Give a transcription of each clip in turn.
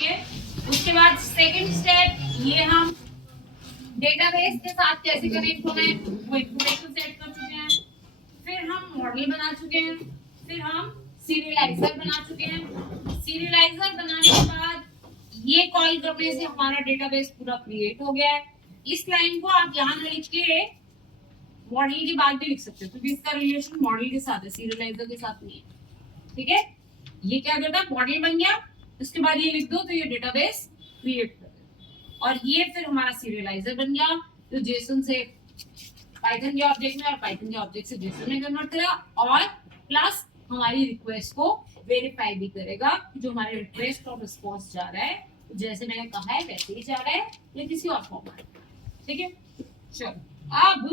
ठीक है। उसके बाद सेकंड स्टेप ये हम डेटाबेस के साथ कैसे कनेक्ट होना है वो इन्फॉर्मेशन सेट कर चुके हैं। फिर हम मॉडल बना चुके हैं, फिर हम सीरियलाइजर बना चुके हैं। सीरियलाइजर बनाने के बाद ये कॉल करने से हमारा डेटाबेस पूरा क्रिएट हो गया है। इस लाइन को आप यहाँ लिख के मॉडल के बाद भी लिख सकते हो क्योंकि इसका रिलेशन मॉडल के साथ है, सीरियलाइजर के साथ नहीं है। ठीक है, ये क्या करता है, मॉडल बन गया, उसके बाद ये लिख दो तो ये डेटाबेस क्रिएट कर देगा। और ये फिर हमारा सीरियलाइजर बन गया तो जेसन से पाइथन के ऑब्जेक्ट में और पाइथन के ऑब्जेक्ट से जेसन में कन्वर्ट करेगा और प्लस हमारी रिक्वेस्ट को वेरीफाई भी करेगा जो हमारे रिक्वेस्ट और रिस्पॉन्स जा रहा है तो जैसे मैंने कहा है वैसे ही जा रहा है या किसी और फॉर्मेट में। ठीक है, चलो अब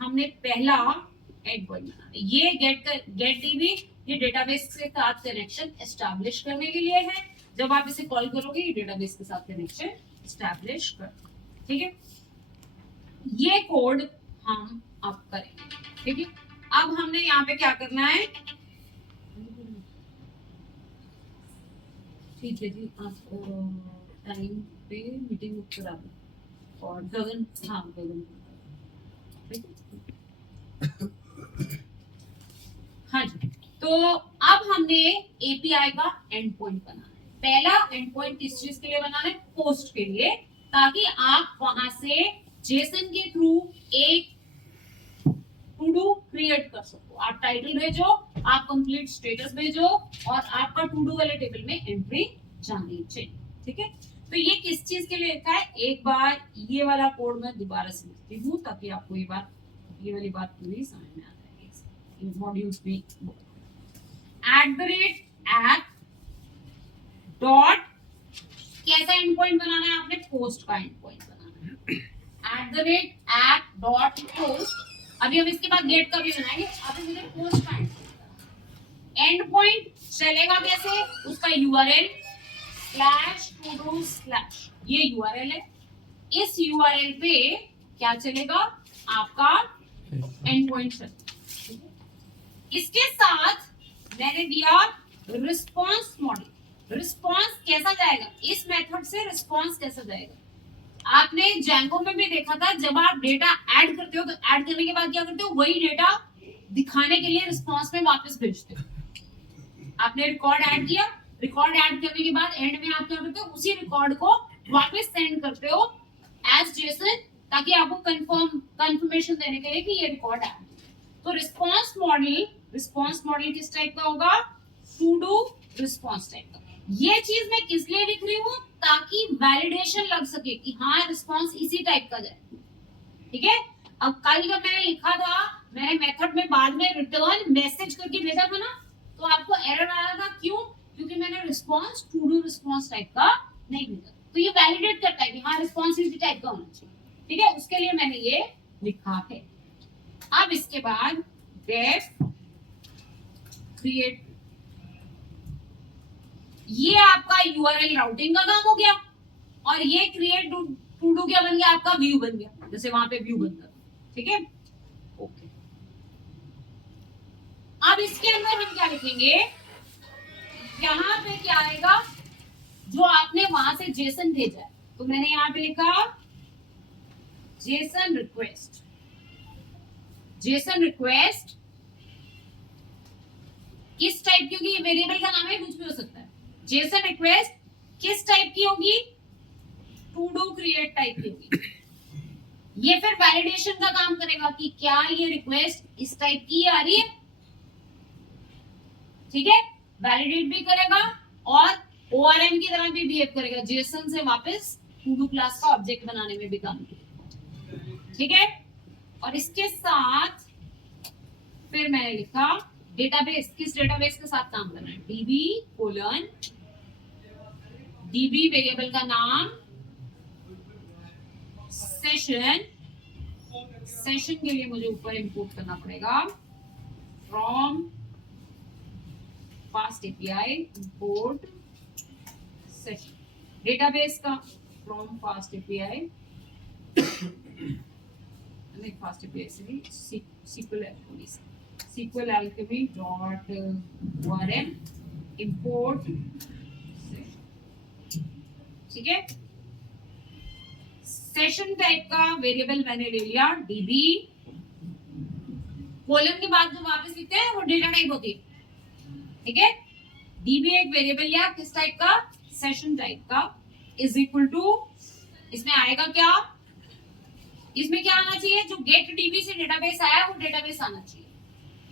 हमने पहला एंड पॉइंट बनाना, ये गेट डीबी, ये डेटाबेस के साथ कनेक्शन एस्टैब्लिश करने के लिए है। जब आप इसे कॉल करोगे ये डेटाबेस के साथ कनेक्शन एस्टैब्लिश कर। ठीक है, ये कोड हम अब करेंगे। ठीक है, अब हमने यहाँ पे क्या करना है, ठीक है जी, आप टाइम पे मीटिंग बुक करा दो और गगन, हाँ गगन, हाँ जी। तो अब हमने एपीआई का एंड पॉइंट बनाना है। पहला एंड पॉइंट किस चीज के लिए बनाना है, पोस्ट के लिए, ताकि आप वहां से जेसन के थ्रू एक टू डू क्रिएट कर सको। आप टाइटल भेजो, आप कंप्लीट स्टेटस भेजो और आपका टू डू वाले टेबल में एंट्री जानी चाहिए। ठीक है, तो ये किस चीज के लिए लिखा है, एक बार ये वाला कोड मैं दोबारा से लिखती हूँ ताकि आपको ये वाली बात पूरी समझ में आ जाएगी। मॉड्यूल्स में @app डॉट कैसा एंड पॉइंट बनाना है, आपने पोस्ट का एंड पॉइंट बनाना है। @app डॉट पोस्ट, अभी हम इसके बाद गेट का भी बनाएंगे, अभी मुझे पोस्ट का एंड पॉइंट चलेगा कैसे, उसका यूआरएल /to/, ये यूआरएल है। इस यूआरएल पे क्या चलेगा, आपका एंड पॉइंट चलेगा। इसके साथ मैंने दिया रिस्पांस मॉडल। रिस्पांस कैसा जाएगा, इस मेथड से रिस्पांस कैसा जाएगा, आपने जैंगो में भी देखा था, जब आप डेटा ऐड करते हो तो ऐड करने के बाद क्या करते हो, वही डेटा दिखाने के लिए रिस्पांस में वापस भेजते हो। आपने रिकॉर्ड ऐड किया, रिकॉर्ड ऐड करने के बाद एंड में आप क्या करते हो, उसी रिकॉर्ड को वापस सेंड करते हो एज जेसन, ताकि आपको कंफर्मेशन देने के लिए कि ये रिकॉर्ड है। तो रिस्पांस मॉडल किस टाइप का होगा, टू डू रिस्पांस टाइप का। ये चीज मैं किस लिए लिख रही हूँ, ताकि वैलिडेशन लग सके कि हाँ रिस्पांस इसी टाइप का जाए। ठीक है, अब कल जब मैंने लिखा था, मैंने मेथड में बाद में रिटर्न मैसेज करके भेजा था ना, तो आपको एरर आया था, क्यों, क्योंकि मैंने response to do response type का नहीं भेजा। तो ये वैलिडेट करता है कि हाँ रिस्पांस इसी टाइप का होना चाहिए। ठीक है, उसके लिए मैंने ये लिखा है। अब इसके बाद डेफ क्रिएट, ये आपका यूआरएल राउटिंग का काम हो गया और ये क्रिएट टू डू क्या बन गया, आपका व्यू बन गया, जैसे वहां पे व्यू बनता है। ठीक है, ओके। अब इसके अंदर हम क्या लिखेंगे, यहाँ पे क्या आएगा, जो आपने वहां से जेसन भेजा है, तो मैंने यहाँ पे लिखा जेसन रिक्वेस्ट। जेसन रिक्वेस्ट किस टाइप की होगी, वेरिएबल का नाम है, कुछ भी हो सकता है। जेसन रिक्वेस्ट किस टाइप की होगी, टू डू क्रिएट टाइप की होगी। ये फिर वैलिडेशन का काम करेगा कि क्या ये रिक्वेस्ट इस टाइप की आ रही है। ठीक है, वैलिडेट भी करेगा और ORM की तरह भी बिहेव करेगा, जेसन से वापस टू डू क्लास का ऑब्जेक्ट बनाने में भी काम करेगा। ठीक है, और इसके साथ फिर मैंने लिखा डेटाबेस, किस डेटाबेस के साथ काम करना है, DB वेरिएबल का नाम, सेशन के लिए मुझे ऊपर इंपोर्ट करना पड़ेगा from fast API import session, database का फ्रॉम फास्ट एपीआई, नहीं फास्ट एपीआई से SQL alchemy dot ORM import ठीक है। सेशन टाइप का वेरिएबल मैंने ले लिया डीबी, कॉलम के बाद जो वापस लिखते हैं वो डेटा टाइप होती है, ठीक है। डीबी एक वेरिएबल लिया किस टाइप का, सेशन टाइप का, इज इक्वल टू, इसमें आएगा क्या, इसमें क्या आना चाहिए, जो गेट डीबी से डेटाबेस आया वो डेटाबेस आना चाहिए।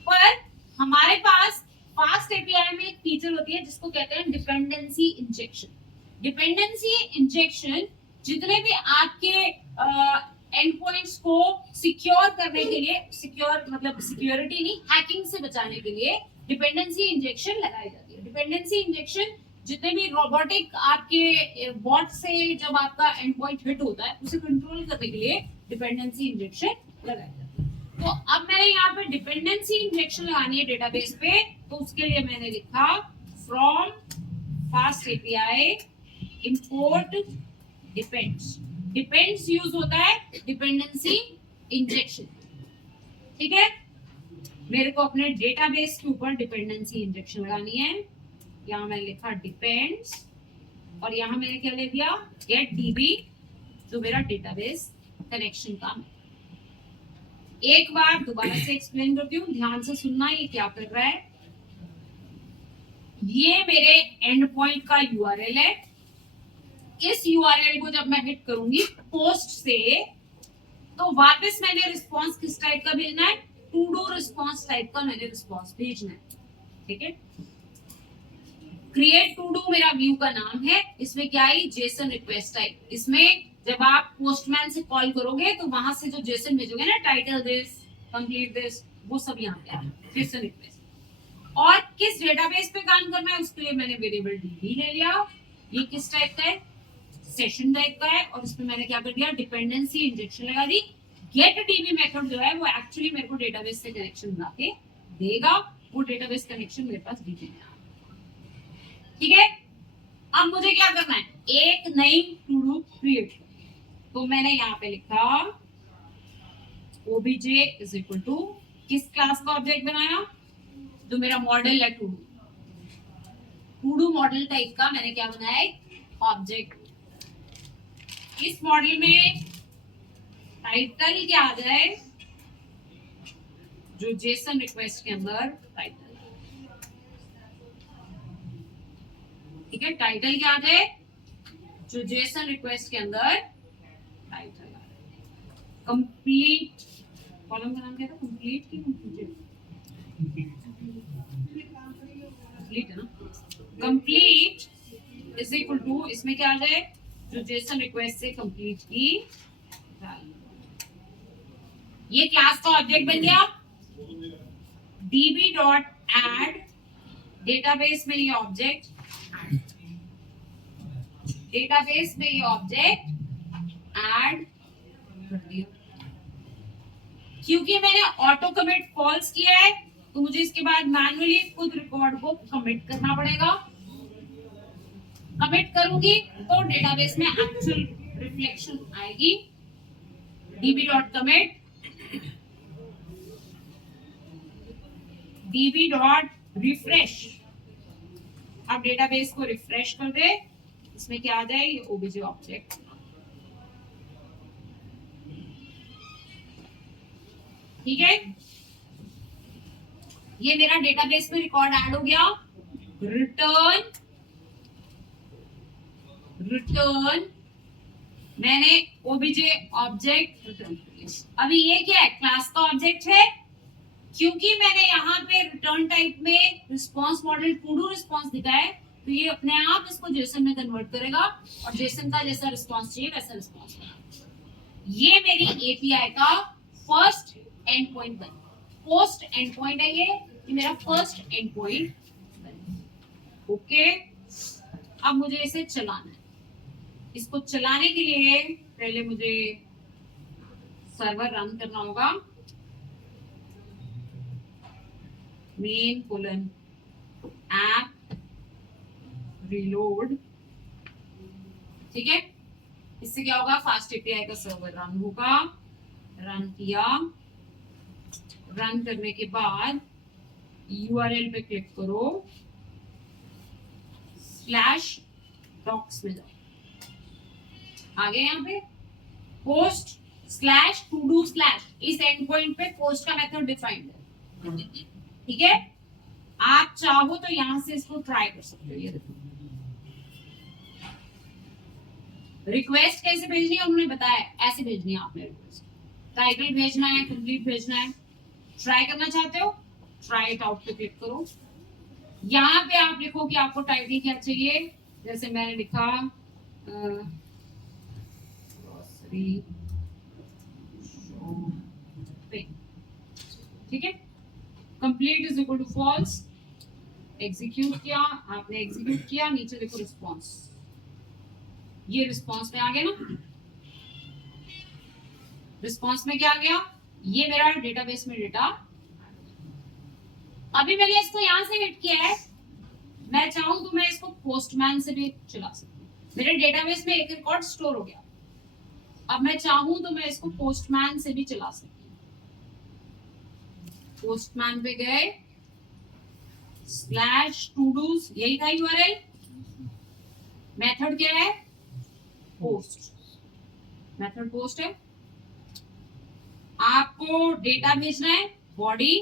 पर हमारे पास फास्ट एपीआई में एक फीचर होती है जिसको कहते हैं डिपेंडेंसी इंजेक्शन। डिपेंडेंसी इंजेक्शन जितने भी आपके एंड पॉइंट्स को सिक्योर करने के लिए, सिक्योर मतलब सिक्योरिटी नहीं, हैकिंग से बचाने के लिए डिपेंडेंसी इंजेक्शन लगाई जाती है। डिपेंडेंसी इंजेक्शन जितने भी रोबोटिक आपके बॉट से जब आपका एंड पॉइंट हिट होता है उसे कंट्रोल करने के लिए डिपेंडेंसी इंजेक्शन लगाई जाती है। तो अब मैंने यहाँ पे डिपेंडेंसी इंजेक्शन लगानी है डेटाबेस पे, तो उसके लिए मैंने लिखा from fast API import depends. Depends use होता है डिपेंडेंसी इंजेक्शन, ठीक है। मेरे को अपने डेटाबेस के ऊपर डिपेंडेंसी इंजेक्शन लगानी है। यहाँ मैंने लिखा डिपेंड्स और यहाँ मैंने क्या ले दिया, गेट डीबी, जो मेरा डेटाबेस कनेक्शन का। एक बार दोबारा से एक्सप्लेन करती हूँ, ध्यान से सुनना ये क्या कर रहा है। ये मेरे एंड पॉइंट का यूआरएल है। इस यूआरएल को जब मैं हिट करूंगी पोस्ट से, तो वापस मैंने रिस्पांस किस टाइप का भेजना है, टू डू रिस्पांस टाइप का मैंने रिस्पांस भेजना है, ठीक है। क्रिएट टू डू मेरा व्यू का नाम है। इसमें क्या है, जेसन रिक्वेस्ट टाइप। इसमें जब आप पोस्टमैन से कॉल करोगे तो वहां से जो जेसन भेजोगे ना, टाइटल दिस, कंप्लीट दिस, वो सब यहाँ पे है, जेसन रिक्वेस्ट। और किस डेटाबेस पे काम करना है उसके लिए मैंने वेरिएबल डीबी ले लिया। ये किस टाइप का है, सेशन टाइप का है। और इसमें मैंने क्या कर दिया, डिपेंडेंसी इंजेक्शन लगा दी। गेट डीबी मेथड जो है वो एक्चुअली मेरे को डेटाबेस से कनेक्शन बना के देगा। वो डेटाबेस कनेक्शन मेरे पास डीबी में, ठीक है। अब मुझे क्या करना है, एक नई टू डू क्रिएट। तो मैंने यहाँ पे लिखा obj इज इक्वल टू, किस क्लास का ऑब्जेक्ट बनाया, जो मेरा मॉडल है टू डू मॉडल टाइप का मैंने क्या बनाया, ऑब्जेक्ट। इस मॉडल में टाइटल क्या आ जाए, जो जेसन रिक्वेस्ट के अंदर टाइटल, ठीक है। टाइटल क्या आ जाए, जो जेसन रिक्वेस्ट के अंदर टाइटल। कंप्लीट कॉलम का नाम क्या था, कंप्लीट की कंप्लीटेड, कंप्लीट है ना। कंप्लीट इज इक्वल टू, इसमें क्या आ जाए, जो जेसन रिक्वेस्ट से कंप्लीट की। ये क्लास का ऑब्जेक्ट बन गया। db डॉट एड, डेटाबेस में ये ऑब्जेक्ट, डेटाबेस में ये ऑब्जेक्ट ऐड कर दिया। क्योंकि मैंने ऑटो कमिट फॉल्स किया है तो मुझे इसके बाद मैन्युअली खुद रिकॉर्ड को कमिट करना पड़ेगा। कमिट करूंगी तो डेटाबेस में एक्चुअल रिफ्लेक्शन आएगी। db dot commit, db dot refresh. अब डेटाबेस को रिफ्रेश कर दे, इसमें क्या आ जाए, ये obj ऑब्जेक्ट। ठीक है, ये मेरा डेटाबेस में रिकॉर्ड ऐड हो गया। रिटर्न मैंने obj ऑब्जेक्ट रिटर्न किया। अभी ये क्या है, क्लास का ऑब्जेक्ट है। क्योंकि मैंने यहाँ पे रिटर्न टाइप में response model to do response दिखाया है, तो ये अपने आप इसको जेसन में कन्वर्ट करेगा और जेसन का जैसा रिस्पांस चाहिए वैसा रिस्पांस देगा। ये मेरी एपीआई का फर्स्ट एंड पॉइंट बन, पोस्ट एंड पॉइंट है ये मेरा फर्स्ट एंड पॉइंट। ओके, अब मुझे इसे चलाना है। इसको चलाने के लिए पहले मुझे सर्वर रन करना होगा। मेन कोलन ऐप रीलोड, ठीक है। इससे क्या होगा, फास्ट एपीआई का सर्वर रन होगा। रन किया, रन करने के बाद यूआरएल पे क्लिक करो, /docs में जाओ। आगे यहाँ पे post slash to do slash, इस एंड पॉइंट पे पोस्ट का मेथड डिफाइंड है, ठीक है। आप चाहो तो यहां से इसको ट्राई कर सकते हो। ये देखो रिक्वेस्ट कैसे भेजनी है उन्होंने बताया, ऐसे भेजनी है आपने रिक्वेस्ट। टाइटल भेजना है, कंप्लीट भेजना है। ट्राई करना चाहते हो, ट्राई इट आउट पे क्लिक करो। यहाँ पे आप लिखो कि आपको टाइटल क्या चाहिए, जैसे मैंने लिखा ठीक है। Complete is equal to false, execute किया, आपने एग्जीक्यूट किया, नीचे देखो रिस्पॉन्स, ये रिस्पॉन्स में आ गया ना। रिस्पॉन्स में क्या आ गया, ये मेरा डेटाबेस में डेटा। अभी मैंने इसको यहां से हिट किया है, मैं चाहूं तो मैं इसको पोस्टमैन से भी चला सकती हूँ। मेरे डेटाबेस में एक रिकॉर्ड स्टोर हो गया, अब मैं चाहूं तो मैं इसको पोस्टमैन से भी चला सकती हूँ। पोस्टमैन पे गए, स्लैश टू डूज, यही था यूआरएल। मेथड क्या है, पोस्ट, मेथड पोस्ट है। आपको डेटा भेजना है, बॉडी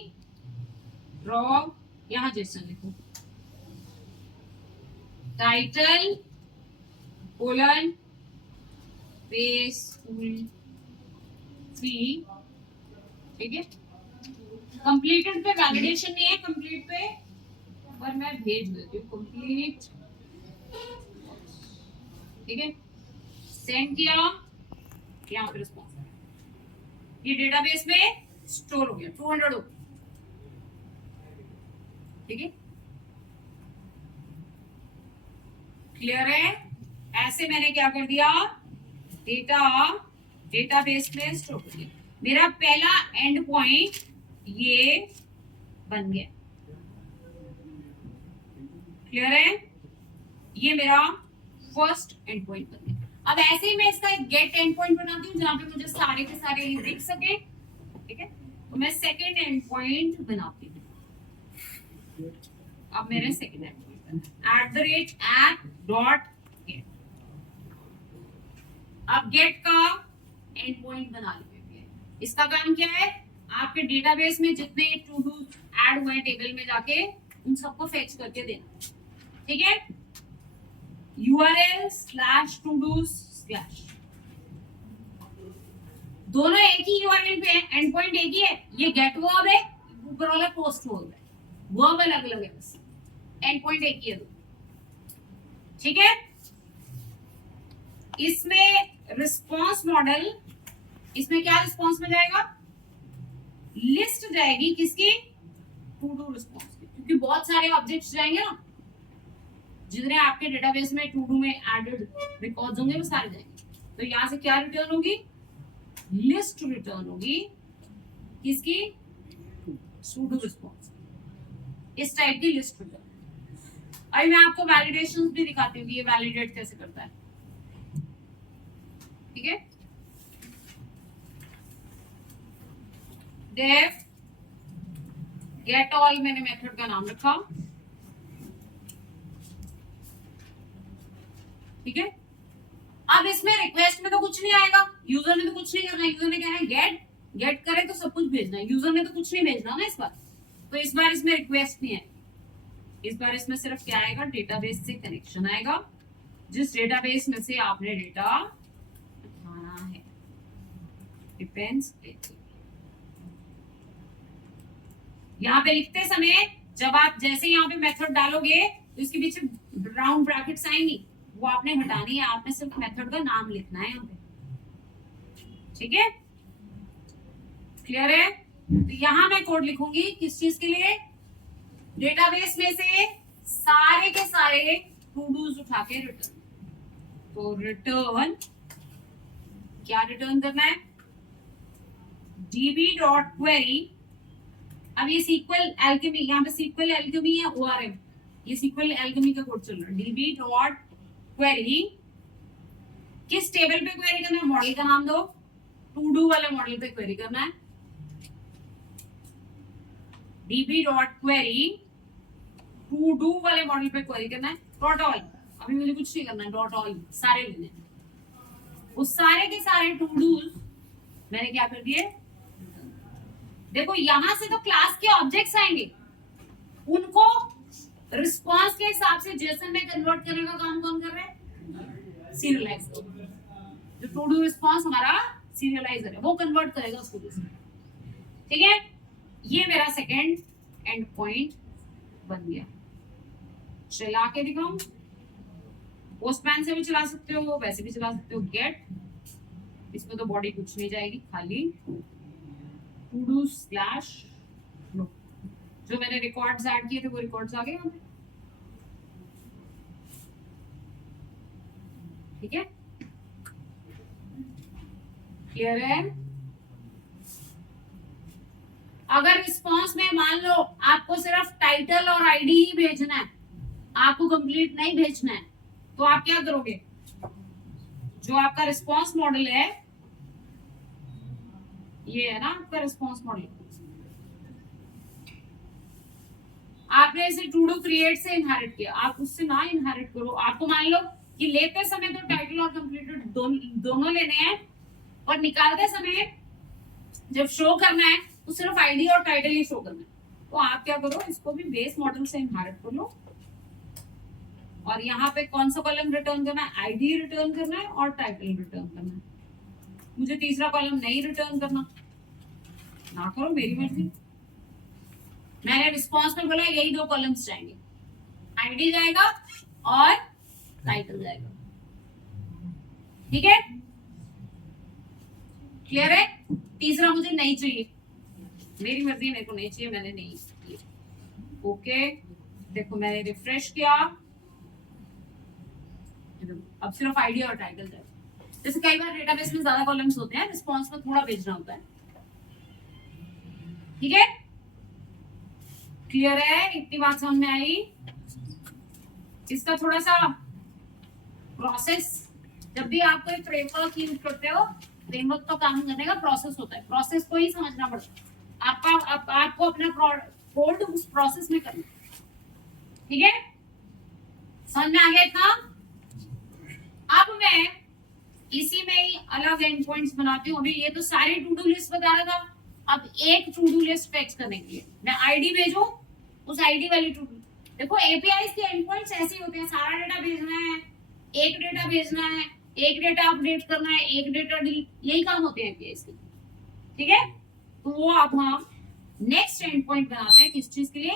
रॉ, यहां जेसन लिखो, टाइटल कोलन पेस फुल फ्री, ठीक है। कंप्लीटेड पे वैलिडेशन नहीं है, कंप्लीट पे पर मैं भेज देती हूँ कंप्लीट, ठीक है। सेंड किया, यहाँ पे रिस्पॉन्स, ये डेटाबेस में स्टोर हो गया, 200 हो, ठीक है। क्लियर है, ऐसे मैंने क्या कर दिया, डेटा डेटाबेस में स्टोर कर दिया। मेरा पहला एंड पॉइंट ये बन गया, क्लियर है, ये मेरा फर्स्ट एंड पॉइंट बन गया। अब ऐसे ही मैं इसका एक गेट एंड पॉइंट बनाती हूँ जहां पे मुझे सारे के सारे ये दिख सके, ठीक है। तो मैं सेकेंड एंड पॉइंट बनाती हूँ। अब मेरे सेकेंड एंड पॉइंट @app.get, अब गेट का एंड पॉइंट बना लिया। इसका काम क्या है, आपके डेटाबेस में जितने टू डू ऐड हुए टेबल में जाके उन सबको फेच करके देना, ठीक है। URL slash to do slash, दोनों एक ही URL पे है, एंड पॉइंट एक ही है। ये गेट वर्ब है, ऊपर वाला पोस्ट वर्ब है, वर्ब अलग अलग है, बस एंड पॉइंट एक ही है, ठीक है। इसमें रिस्पॉन्स मॉडल, इसमें क्या रिस्पॉन्स में जाएगा, लिस्ट जाएगी किसकी, टू डू रिस्पॉन्स की, क्योंकि बहुत सारे ऑब्जेक्ट्स जाएंगे ना, जितने आपके डेटाबेस में टू डू में एडेड रिकॉर्ड्स होंगे वो सारे जाएंगे। तो यहां से क्या रिटर्न होगी, लिस्ट रिटर्न होगी किसकी, टू डू रिस्पॉन्स, इस टाइप की लिस्ट रिटर्न। अभी मैं आपको वैलिडेशंस भी दिखाती हूँ कि ये वैलिडेट कैसे करता है, ठीक है। डेफ गेट ऑल मैंने मेथड का नाम रखा, ठीक है। अब इसमें रिक्वेस्ट में तो कुछ नहीं आएगा, यूजर ने तो कुछ नहीं करना, यूजर ने कहना है गेट, गेट करे तो सब कुछ भेजना है, यूजर ने तो कुछ नहीं भेजना ना इस बार। तो इस बार इसमें रिक्वेस्ट नहीं है, इस बार इसमें सिर्फ क्या आएगा, डेटाबेस से कनेक्शन आएगा, जिस डेटाबेस में से आपने डेटा उठाना है, डिपेंड्स। यहाँ पे लिखते समय जब आप जैसे यहाँ पे मेथड डालोगे तो इसके पीछे राउंड ब्रैकेट्स आएंगी, वो आपने हटानी है, आपने सिर्फ मेथड का नाम लिखना है यहाँ पे, ठीक है। क्लियर है, तो यहाँ मैं कोड लिखूंगी किस चीज के लिए, डेटाबेस में से सारे के सारे टू डूज उठा के रिटर्न। तो रिटर्न क्या रिटर्न करना है, db.query। अब ये सीक्वल एल्केमी, यहाँ पे सीक्वल एल्केमी है ORM, ये सीक्वल एल्केमी का कोड चल रहा है। db.query किस टेबल पे क्वेरी करना है, मॉडल का नाम दो, टू डू वाले मॉडल पे क्वेरी करना है। db.query टू डू वाले मॉडल पे क्वेरी करना है, डॉट ऑल, अभी मुझे कुछ नहीं करना है, डॉट ऑल सारे लेने हैं, उस सारे के सारे टू डूज मैंने क्या कर दिए। देखो यहां से तो क्लास के ऑब्जेक्ट्स आएंगे, उनको रिस्पॉन्स के हिसाब से जेसन में कन्वर्ट करने का काम कौन कर रहा है, सीरियलाइजर। जो टू डू रिस्पॉन्स हमारा सीरियलाइजर है वो कन्वर्ट करेगा उसको जेसन। ठीक है, ये मेरा सेकेंड एंड पॉइंट बन गया। चला के दिखाऊं, पोस्टमैन से भी चला सकते हो, वैसे भी चला सकते हो। गेट, इसमें तो बॉडी कुछ नहीं जाएगी, खाली टू डू स्लैश नो। जो मैंने रिकॉर्ड्स ऐड किए थे वो रिकॉर्ड्स आ गए यहाँ पे। ठीक है, क्लियर है। अगर रिस्पॉन्स में मान लो आपको सिर्फ टाइटल और आईडी ही भेजना है, आपको कंप्लीट नहीं भेजना है, तो आप क्या करोगे, जो आपका रिस्पॉन्स मॉडल है, ये है ना आपका रिस्पॉन्स मॉडल, आपने इसे टू डू क्रिएट से इनहेरिट किया, आप उससे ना इनहेरिट करो। आपको मान लो कि लेते समय तो टाइटल और कंप्लीटेड दोनों लेने हैं, और निकालते समय जब शो करना है तो सिर्फ आईडी और टाइटल ही शो करना है। तो आप क्या करो, इसको भी बेस मॉडल से इनहेरिट कर लो, और यहाँ पे कौन सा कॉलम रिटर्न करना है, आईडी रिटर्न करना है और टाइटल रिटर्न करना है। मुझे तीसरा कॉलम नहीं रिटर्न करना, ना करो, मेरी मर्जी। मैंने रिस्पॉन्स में बोला यही दो कॉलम्स जाएंगे, आईडी जाएगा और टाइटल जाएगा। ठीक है, क्लियर है। तीसरा मुझे नहीं चाहिए, मेरी मर्जी, मेरे को नहीं चाहिए, मैंने नहीं किया। ओके, देखो मैंने रिफ्रेश किया, अब सिर्फ आईडी और टाइटल जाएगा। जैसे कई बार डेटाबेस में ज्यादा कॉलम्स होते हैं, रिस्पॉन्स में थोड़ा भेजना होता है। ठीक है, क्लियर है, इतनी बात समझ में आई। इसका थोड़ा सा प्रोसेस, जब भी आप कोई फ्रेमवर्क यूज करते हो, फ्रेमवर्क का काम करने का प्रोसेस होता है, प्रोसेस को ही समझना पड़ता है। आपको अपना कोड उस प्रोसेस में करना। ठीक है, समझ में आ गया इतना। अब मैं इसी में ही अलग एंड पॉइंट्स बनाती हूँ। अभी ये तो सारी टू डू लिस्ट बता रहा था, अब एक टू डू लिस्ट फेच करने के लिए मैं आईडी भेजूं, उस आईडी वाली टू डू। देखो एपीआई के एंड पॉइंट्स ऐसे ही होते हैं, सारा डेटा भेजना है, एक डेटा भेजना है, एक डेटा अपडेट करना है, एक डेटा डिलीट, यही काम होते हैं एपीआई के। ठीक है, तो वो अब हम नेक्स्ट एंड पॉइंट बनाते हैं, किस चीज के लिए,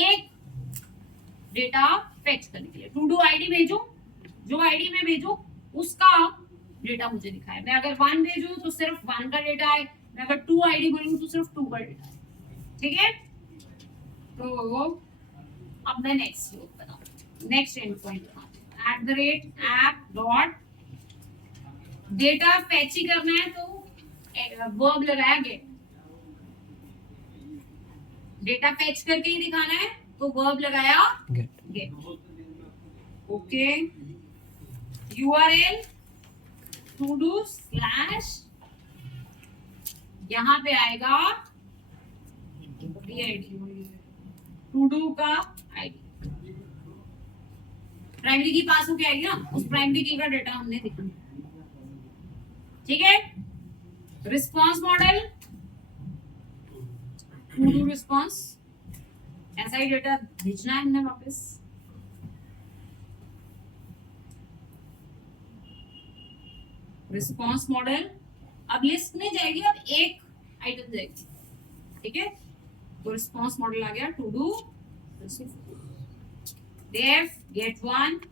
एक डेटा फेच करने के लिए। टू डू आईडी भेजूं, जो आईडी में भेजूं उसका डेटा मुझे दिखाए। मैं अगर 1 भेजूं तो सिर्फ 1 का डेटा है, मैं अगर 2 आईडी बोलूं तो सिर्फ 2 का डेटा है। ठीक है, तो अब मैं नेक्स्ट बनाऊं, नेक्स्ट एंड पॉइंट बनाते हैं, @app डेटा फेच ही करना है तो वर्ब लगाया गेट, डेटा फेच करके ही दिखाना है तो वर्ब लगाया get. Okay, URL to do slash, यहां पे आएगा टू डू का आईडी, प्राइमरी की पास होके आएगी ना, उस प्राइमरी की का डेटा हमने दिखाना। ठीक है, response model to do response, ऐसा ही डेटा भेजना है हमने वापस। रिस्पॉन्स मॉडल अब लिस्ट में जाएगी, अब एक आइटम जाएगी। ठीक है, तो रिस्पॉन्स मॉडल आ गया टू डू डेफ गेट 1।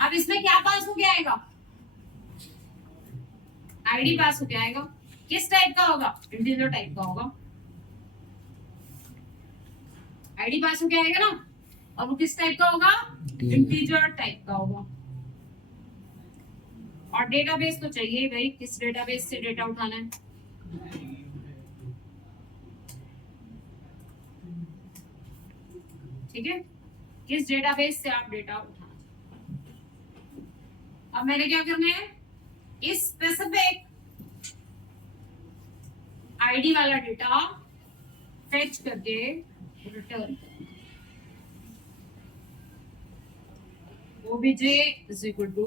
अब इसमें क्या पास हो गया आएगा, आईडी पास हो गया आएगा। किस टाइप का होगा, इंटीजर टाइप का होगा। आईडी पास हो गया आएगा ना, और वो किस टाइप का होगा, इंटीजर टाइप का होगा। और डेटाबेस तो चाहिए भाई, किस डेटाबेस से डेटा उठाना है। ठीक है, किस डेटाबेस से आप डेटा उठाना। अब मैंने क्या करना है, इस स्पेसिफिक आईडी वाला डेटा फेच करके रिटर्न। वो obj is equal to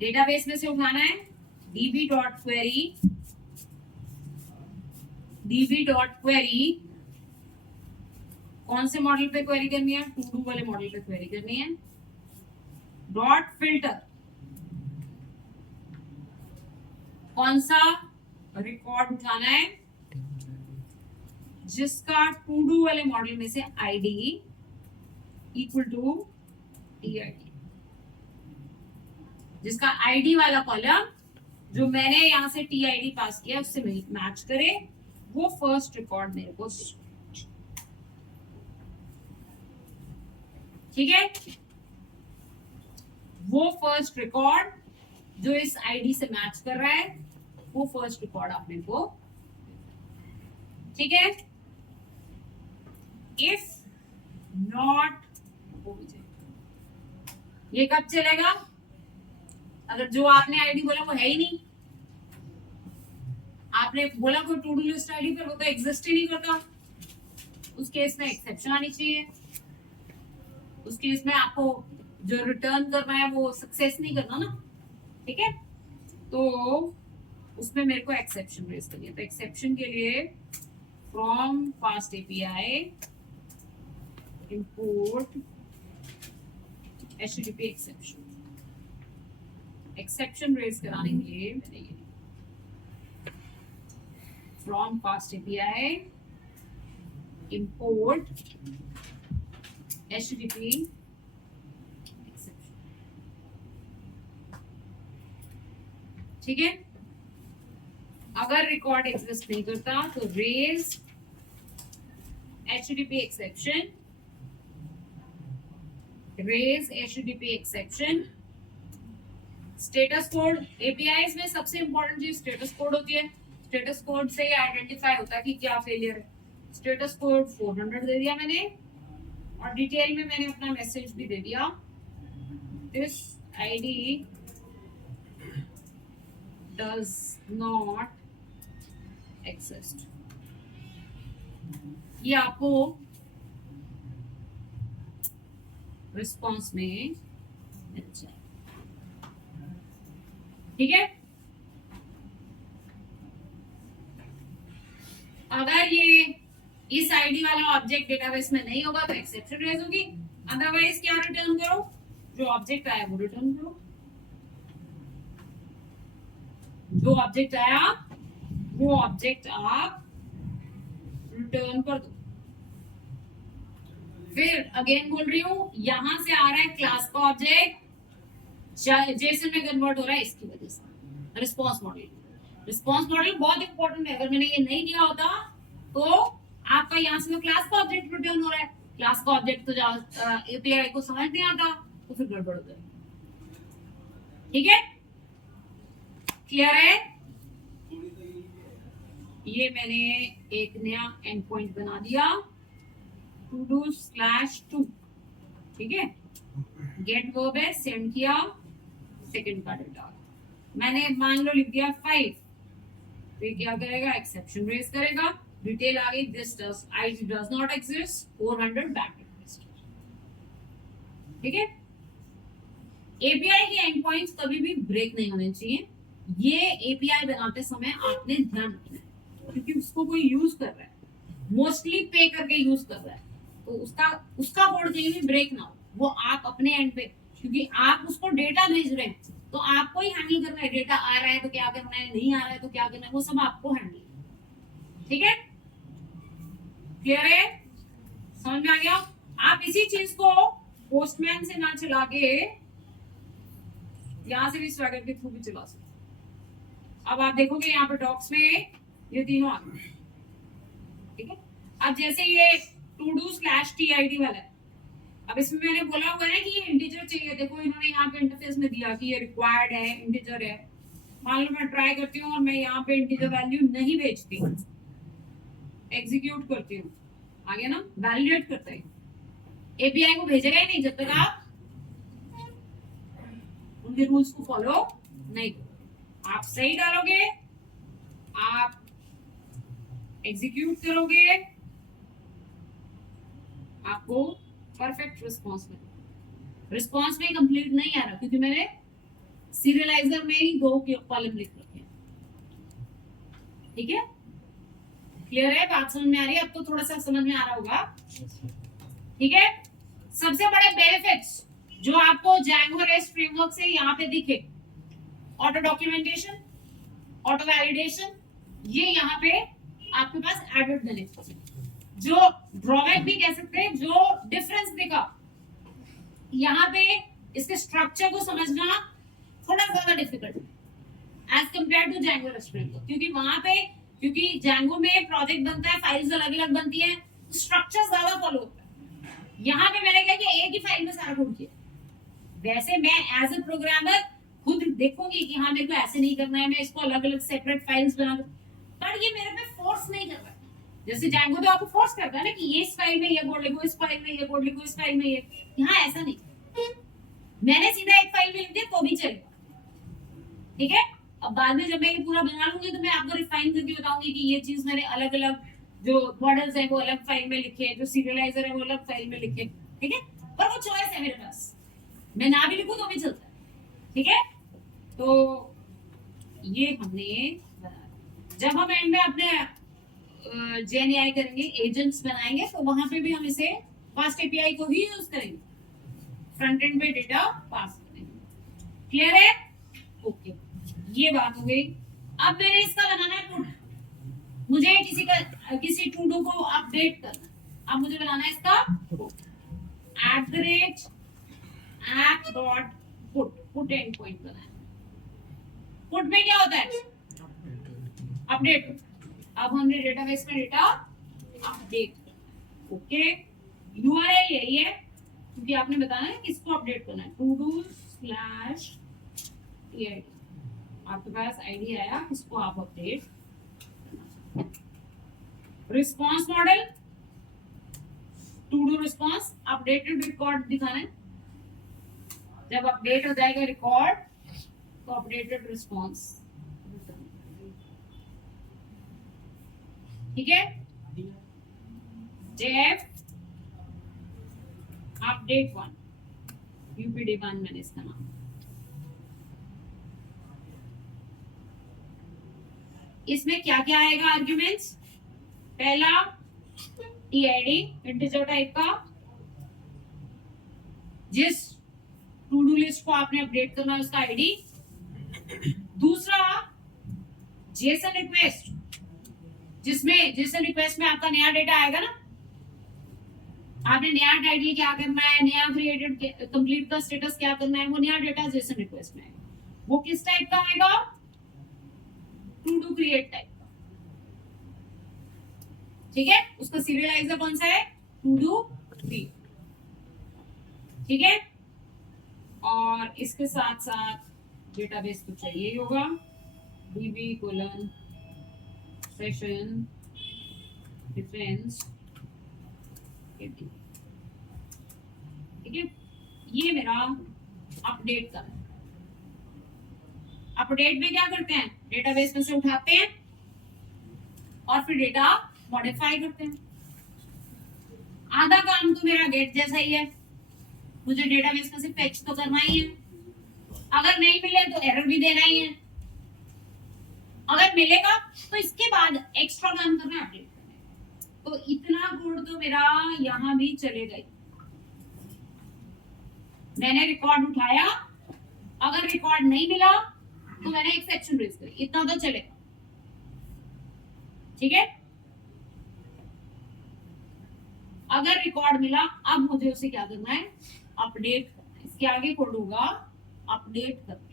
database में से उठाना है db डॉट क्वेरी कौन से मॉडल पे क्वेरी करनी है, टू डू वाले मॉडल पे क्वेरी करनी है। डॉट फिल्टर कौन सा रिकॉर्ड उठाना है जिसका टू डू वाले मॉडल में से आईडी इक्वल टू टीआईडी, जिसका आईडी वाला कॉलम जो मैंने यहां से टीआईडी पास किया उससे मैच करे, वो फर्स्ट रिकॉर्ड मेरे को दे। ठीक है, वो फर्स्ट रिकॉर्ड जो इस आईडी से मैच कर रहा है वो फर्स्ट रिकॉर्ड आप मेरे को। ठीक है, इफ नॉट ये कब चलेगा, अगर जो आपने आईडी बोला वो है ही नहीं, आपने बोला कोई टू डू लिस्ट आईडी पर वो तो एग्जिस्ट ही नहीं करता, उस केस में एक्सेप्शन आनी चाहिए। उस केस में आपको जो रिटर्न करना है वो सक्सेस नहीं करना ना। ठीक है, तो उसमें मेरे को एक्सेप्शन रेज करनी है। तो एक्सेप्शन के लिए from fast API import HTTP exception raise कराने के लिए मैंने ये from fast API import HTTP exception. ठीक है, अगर रिकॉर्ड एग्जिस्ट नहीं करता तो raise HTTP exception, raise HTTP exception. Status code APIs में सबसे इंपॉर्टेंट चीज स्टेटस कोड होती है। स्टेटस कोड से आइडेंटिफाई होता है कि क्या फेलियर है। स्टेटस कोड 400 दे दिया मैंने और डिटेल में मैंने अपना मैसेज भी दे दिया, this ID does not exist. ये आपको रिस्पॉन्स में मिल जाए। ठीक है, अगर ये इस आईडी वाला ऑब्जेक्ट डेटाबेस में नहीं होगा तो एक्सेप्शन रेज होगी, अदरवाइज क्या रिटर्न करो, जो ऑब्जेक्ट आया वो रिटर्न करो। जो ऑब्जेक्ट आया वो ऑब्जेक्ट आप रिटर्न कर दो। फिर अगेन बोल रही हूं, यहां से आ रहा है क्लास का ऑब्जेक्ट, जेसन में कन्वर्ट हो रहा है इसकी वजह से। रिस्पांस मॉडल, रिस्पांस मॉडल बहुत इंपॉर्टेंट है। अगर मैंने ये नहीं दिया होता तो आपका यहाँ से तो क्लास का ऑब्जेक्ट रिटर्न हो रहा है, क्लास का ऑब्जेक्ट तो एपीआई को समझ नहीं आता तो फिर गड़बड़ हो जाएगी। ठीक है, क्लियर है। ये मैंने एक नया एंड पॉइंट बना दिया to do /2। ठीक है, गेट वर्ब है, सेंड किया, सेकंड का डेटा मैंने मान लो लिख दिया 5, तो ये क्या करेगा, एक्सेप्शन रेज करेगा। डिटेल आ गई, this ID does not exist, 400 back request. ठीक है, एपीआई के एंड पॉइंट्स कभी भी ब्रेक नहीं होने चाहिए। ये एपीआई बनाते समय आपने ध्यान रखना है, क्योंकि उसको कोई यूज कर रहा है, मोस्टली पे करके यूज कर रहा है, तो उसका कोड कहीं भी ब्रेक ना हो। वो आप अपने एंड पे, क्योंकि आप उसको डेटा भेज रहे हैं तो आपको ही हैंडल करना है। डेटा आ रहा है तो क्या करना है, नहीं आ रहा है तो क्या करना है, वो सब आपको हैंडल। ठीक है, क्लियर है, समझ में आ गया। आप इसी चीज को पोस्टमैन से ना चला के यहां से भी स्वैगर के थ्रू भी चला सकते। अब आप देखोगे यहाँ पर डॉक्स में ये तीनों आ गए। ठीक है, अब जैसे ये to do /tid वाला है, अब इसमें मैंने बोला हुआ है कि ये इंटीजर चाहिए। देखो इन्होंने यहाँ पे इंटरफेस में दिया कि ये रिक्वायर्ड है, इंटीजर है। मान लो मैं ट्राई करती हूँ और मैं यहाँ पे इंटीजर वैल्यू नहीं भेजती, एग्जीक्यूट करती हूँ, आ गया ना, वैलिडेट करता है। एपीआई को भेजेगा ही नहीं जब तक आप उनके रूल्स को फॉलो नहीं करोगे। आप सही डालोगे, आप एग्जीक्यूट करोगे, आपको परफेक्ट रिस्पॉन्स मिलेगा। रिस्पॉन्स में कंप्लीट नहीं आ रहा क्योंकि मैंने सीरियलाइजर में ही 2 कॉलम लिख रखे हैं। ठीक है, क्लियर है? बात समझ में आ रही है? अब तो थोड़ा सा समझ में आ रहा होगा। ठीक है, सबसे बड़े बेनिफिट्स जो आपको Django REST फ्रेमवर्क से यहाँ पे दिखे, ऑटो डॉक्यूमेंटेशन, ऑटो वैलिडेशन, ये यहाँ पे आपके पास एडेड बेनिफिट्स। जो ड्रॉबैक भी कह सकते हैं, जो डिफरेंस दिखा यहाँ पे, इसके स्ट्रक्चर को समझना थोड़ा ज्यादा डिफिकल्ट है as compare to Django REST framework, क्योंकि वहां पे, क्योंकि Django में प्रोजेक्ट बनता है, फाइल्स अलग अलग बनती है, स्ट्रक्चर ज्यादा फॉलो होता है। यहाँ पे मैंने क्या किया, एक ही फाइल में सारा कोड किया। वैसे मैं एज ए प्रोग्रामर खुद देखूंगी कि हाँ मेरे को ऐसे नहीं करना है, मैं इसको अलग अलग सेपरेट फाइल्स बना दूं, पर ये मेरे पे फोर्स नहीं कर रहा है। जैसे Django तो आपको फोर्स करता है ना कि ये इस फाइल में ये कोड लिखो, इस फाइल में ये कोड लिखो, इस फाइल में ये, यहाँ ऐसा नहीं। मैंने सीधा एक फाइल में लिख दिया तो भी चलेगा। ठीक है, अब बाद में जब मैं ये पूरा बना लूंगी तो मैं आपको रिफाइन करके बताऊंगी कि ये चीज मैंने अलग अलग, जो मॉडल्स है वो अलग फाइल में लिखे, जो सीरियलाइजर है वो अलग फाइल में लिखे। ठीक है, पर वो चॉइस है मेरे पास, मैं ना भी लिखूं तो भी चलता है। ठीक है, तो ये हमने बनाया। जब हम एंड में अपने जेएनएआई करेंगे, एजेंट्स बनाएंगे, तो वहां पे भी हम इसे फास्ट एपीआई को ही यूज करेंगे, फ्रंट एंड में डेटा पास करेंगे। क्लियर है? ओके, ये बात हो गई। अब मैंने इसका बनाना है पुट, मुझे किसी टू डू को अपडेट करना। अब मुझे बनाना है इसका @app.put एंड पॉइंट बनाना है। पुट में क्या होता है? अपडेट। अब हमने डेटाबेस में डेटा अपडेट। ओके, यूआरएल यही है क्योंकि आपने बताना है किसको अपडेट करना है, todo/tid। आपके पास आईडी आया, किसको आप update. Response model, to do response, updated record दिखाना है। जब अपडेट हो जाएगा रिकॉर्ड तो अपडेटेड रिस्पांस। ठीक है, जेफ अपडेट 1, UPD1 मैंने इसका नाम। इसमें क्या क्या आएगा आर्ग्यूमेंट्स? पहला टीआईडी, इंटीजर टाइप का, जिस टू डू लिस्ट को आपने अपडेट करना है उसका आईडी। दूसरा जेसन रिक्वेस्ट, जिसमें जेसन रिक्वेस्ट में आपका नया डेटा आएगा ना, आपने नया टाइटल क्या करना है, नया क्रिएटेड कंप्लीट का स्टेटस क्या करना है, वो नया डेटा जेसन रिक्वेस्ट में आएगा। वो किस टाइप का आएगा? टू डू क्रिएट टाइप का। ठीक है, उसका सीरियलाइजर कौन सा है? To do create. ठीक है, और इसके साथ साथ डेटाबेस तो चाहिए ही होगा, db: सेशन डिफरेंस। ठीक है, ये मेरा अपडेट का है। अपडेट में क्या करते हैं? डेटाबेस में से उठाते हैं और फिर डेटा मॉडिफाई करते हैं। आधा काम तो मेरा गेट जैसा ही है, मुझे डेटाबेस में से फेच तो करना ही है, अगर नहीं मिले तो एरर भी देना ही है, अगर मिलेगा तो इसके बाद एक्स्ट्रा काम करना है अपडेट करने। तो इतना कोड तो मेरा यहाँ भी चलेगा ही। मैंने रिकॉर्ड उठाया, अगर रिकॉर्ड नहीं मिला तो मैंने एक्सेप्शन रेज करी, इतना तो चलेगा। ठीक है, अगर रिकॉर्ड मिला, अब मुझे उसे क्या करना है? अपडेट करना है। इसके आगे कोड होगा अपडेट करना।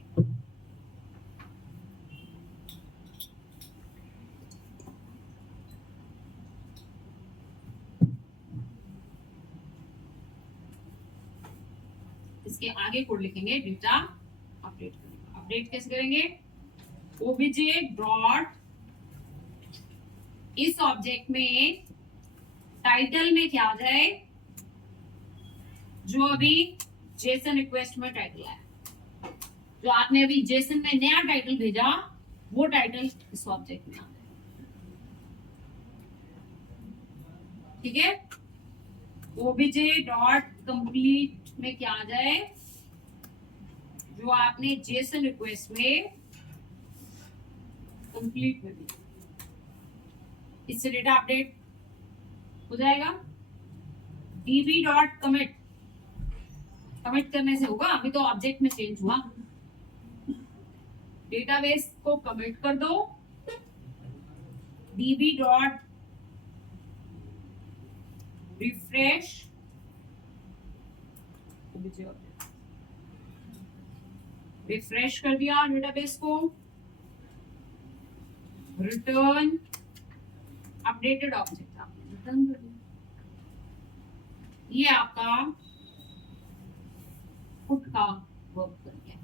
इसके आगे कोड लिखेंगे डेटा अपडेट करेंगे। अपडेट कैसे करेंगे? ओबीजे डॉट, इस ऑब्जेक्ट में टाइटल में क्या आ जाए, जो अभी जेसन रिक्वेस्ट में टाइटल आया, जो आपने अभी जेसन में नया टाइटल भेजा, वो टाइटल इस ऑब्जेक्ट में आ जाए। ठीक है, obj डॉट कंप्लीट में क्या आ जाए, जो आपने जेसन रिक्वेस्ट में कंप्लीट कर दिया, इससे डेटा अपडेट हो जाएगा। db डॉट कमिट, कमिट करने से होगा, अभी तो ऑब्जेक्ट में चेंज हुआ। डेटाबेस को कमिट कर दो, db डॉट रिफ्रेश, रिफ्रेश कर दिया डेटाबेस को, रिटर्न अपडेटेड ऑब्जेक्ट, आपने रिटर्न कर दिया। ये आपका पुट का वर्क कर गया।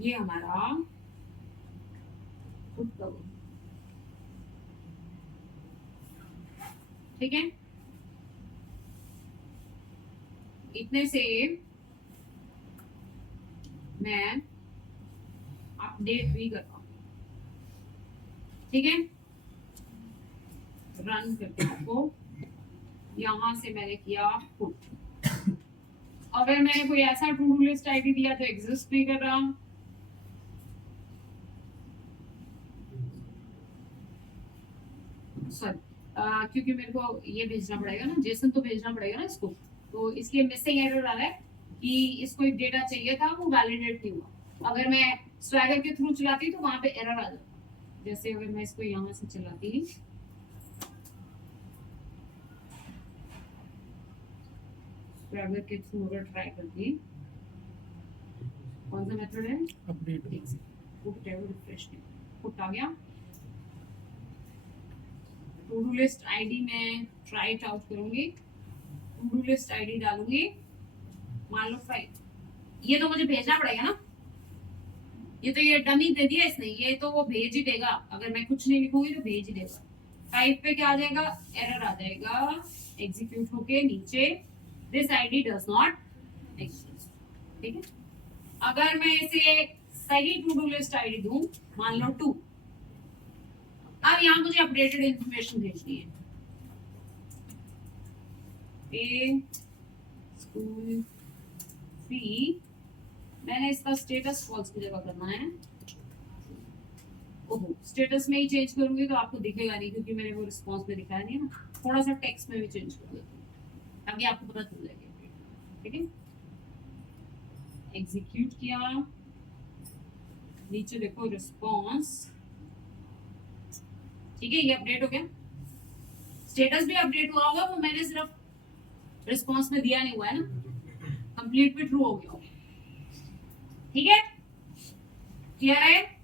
ये हमारा पुट का वर्क, ठीक है। इतने से मैं अपडेट भी कर पाऊंगी, ठीक है। रन करके आपको यहां से मैंने किया पुट। अगर मैंने कोई ऐसा टू डू लिस्ट आईडी दिया तो एग्जिस्ट नहीं कर रहा, सॉरी, क्योंकि मेरे को ये भेजना पड़ेगा ना, जेसन तो भेजना पड़ेगा ना इसको, तो इसलिए मिसिंग एरर आ रहा है कि इसको एक डेटा चाहिए था, वो वैलिडेट नहीं हुआ। अगर मैं स्वैगर के थ्रू चलाती तो वहां पे एरर आ जाता। जैसे अगर मैं इसको यहां से चलाती, स्वैगर के थ्रू अगर ट्राई करती, कौन सा मेथड है, अपडेट, पुट रिफ्रेश, पुट आ गया। टू डू लिस्ट आईडी में ट्राई इट आउट करूंगी, टू डू लिस्ट आईडी डालूंगी, मान लो 5। ये तो मुझे भेजना पड़ेगा ना, ये तो ये डमी दे दिया इसने, ये तो वो भेज ही देगा। अगर मैं कुछ नहीं लिखूंगी तो भेज ही देगा। 5 पे क्या आ जाएगा, एरर आ जाएगा, एग्जीक्यूट होके नीचे this ID does not exist, ठीक है। अगर मैं इसे सही टू डू लिस्ट आईडी दूं, मान लो 2, अब यहाँ मुझे अपडेटेड इंफॉर्मेशन भेजनी है, ए स्कूल फी, मैंने इसका स्टेटस फॉल्स की जगह करना है। ओहो, स्टेटस में ही चेंज करूंगी तो आपको दिखेगा नहीं, क्योंकि मैंने वो रिस्पॉन्स में दिखाया नहीं है ना। थोड़ा सा टेक्स्ट में भी चेंज कर देती हूँ ताकि आपको पता चल जाएगा, ठीक है। एग्जीक्यूट किया, नीचे देखो रिस्पॉन्स, ठीक है, ये अपडेट हो गया। स्टेटस भी अपडेट हुआ होगा, वो मैंने सिर्फ रिस्पॉन्स में दिया नहीं हुआ है ना, कंप्लीट भी ट्रू हो गया, ठीक है। क्लियर है,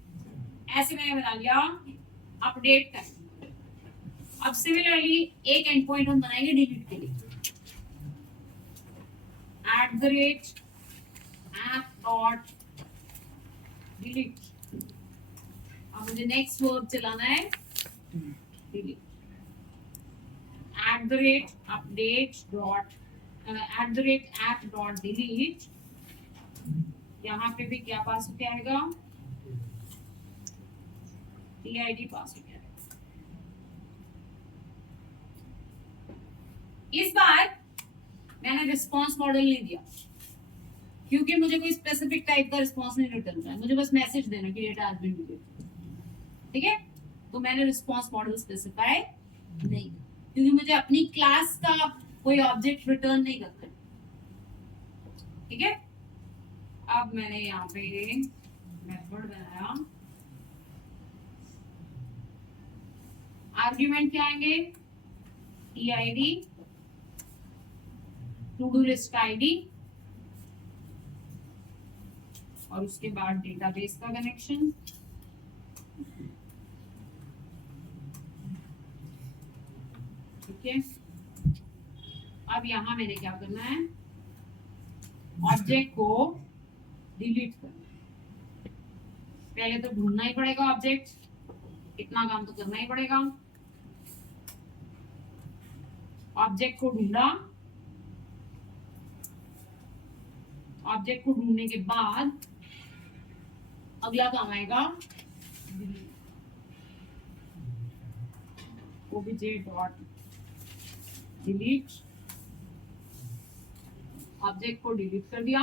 ऐसे मैंने बता दिया अपडेट कर। अब सिमिलरली एक एंड पॉइंट हम बनाएंगे डिलीट के लिए, @app.delete। अब मुझे नेक्स्ट वर्ब चलाना है, डिलीट, @app.delete। यहाँ पे भी क्या पास होके आएगा, टीआईडी पास हो गया। इस बार मैंने रिस्पॉन्स मॉडल नहीं दिया, क्योंकि मुझे कोई स्पेसिफिक टाइप का रिस्पॉन्स नहीं रिटर्न करना है, मुझे बस मैसेज देना कि डेटा हैज बीन डिलीटेड, ठीक है। तो मैंने रिस्पॉन्स मॉडल स्पेसिफाई नहीं, क्योंकि मुझे अपनी क्लास का कोई ऑब्जेक्ट रिटर्न नहीं करना है, ठीक है। अब मैंने यहाँ पे मेथड बनाया, आर्ग्यूमेंट क्या आएंगे, TID, to do list ID, और उसके बाद डेटाबेस का कनेक्शन, ठीक है। अब यहां मैंने क्या करना है, ऑब्जेक्ट को डिलीट करना है। पहले तो ढूंढना ही पड़ेगा ऑब्जेक्ट, इतना काम तो करना ही पड़ेगा। ऑब्जेक्ट को ढूंढा, ऑब्जेक्ट को ढूंढने के बाद अगला काम आएगा delete. obj dot delete, object को डिलीट कर दिया,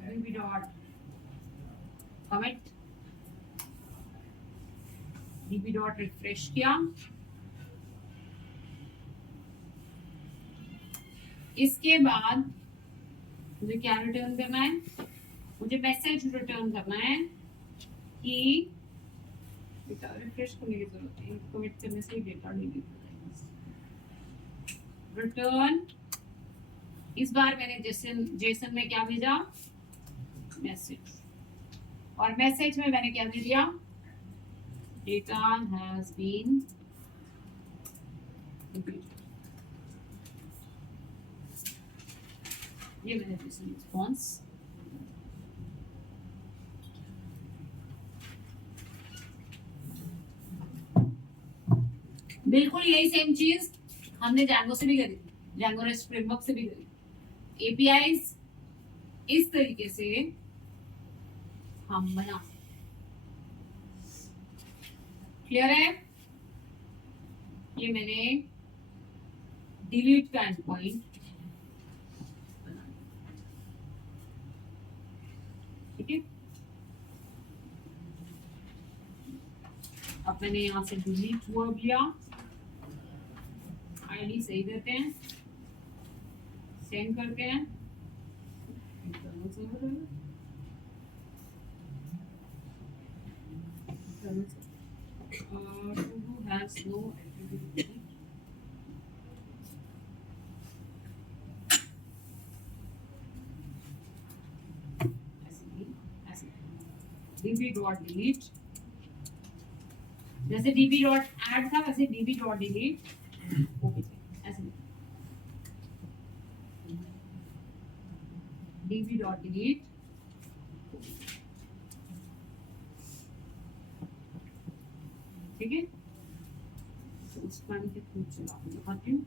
db dot commit, db dot refresh किया, इसके बाद मुझे क्या रिटर्न करना है, मुझे मैसेज रिटर्न करना है कि डेटा रिफ्रेश करने की जरूरत है, कमिट करने से डेटा डिलीट हो जाएगा। रिटर्न, इस बार मैंने जेसन में क्या भेजा, मैसेज, और मैसेज में मैंने क्या दे दिया, डेटा हैज बीन डिलीटेड। ये मैंने जेसन रिस्पॉन्स, बिल्कुल यही सेम चीज हमने जैंगो से भी करी, जैंगो रेस्ट फ्रेमवर्क से भी करी। एपीआईज इस तरीके से हम बना, क्लियर है? ये मैंने डिलीट का एंड पॉइंट, ठीक है। अब मैंने यहाँ से डिलीट वर्ब लिया, आईडी सही देते हैं, सेंड करते हैं, has no attribute, db dot delete, जैसे db डॉट ऐड था वैसे db डॉट डिलीट, ओके ऐसे db डॉट डिलीट, ठीक है। तो उस पानी के थ्रू चला दिखाती हूँ,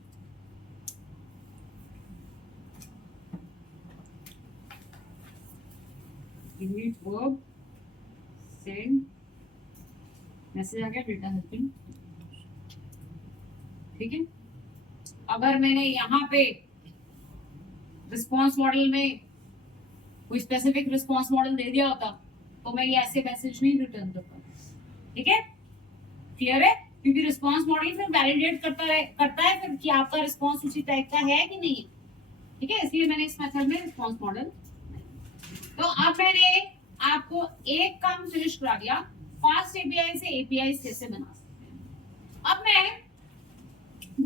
डिलीट वर्ब, सेंड, मैसेज आ गया, डेटा हैज बीन, ठीक है। अगर मैंने यहाँ पे रिस्पॉन्स मॉडल में कोई स्पेसिफिक रिस्पॉन्स मॉडल दे दिया होता तो मैं ये ऐसे मैसेज नहीं रिटर्न करता, ठीक है, क्लियर है? क्योंकि रिस्पॉन्स मॉडल फिर वैलिडेट करता है फिर कि आपका रिस्पॉन्स उसी टाइप का है कि नहीं, ठीक है, इसलिए मैंने इस मेथड में रिस्पॉन्स मॉडल। तो अब मैंने आपको एक काम फिनिश करा दिया, फास्ट एपीआई से एपीआई कैसे बना सकते हैं। अब मैं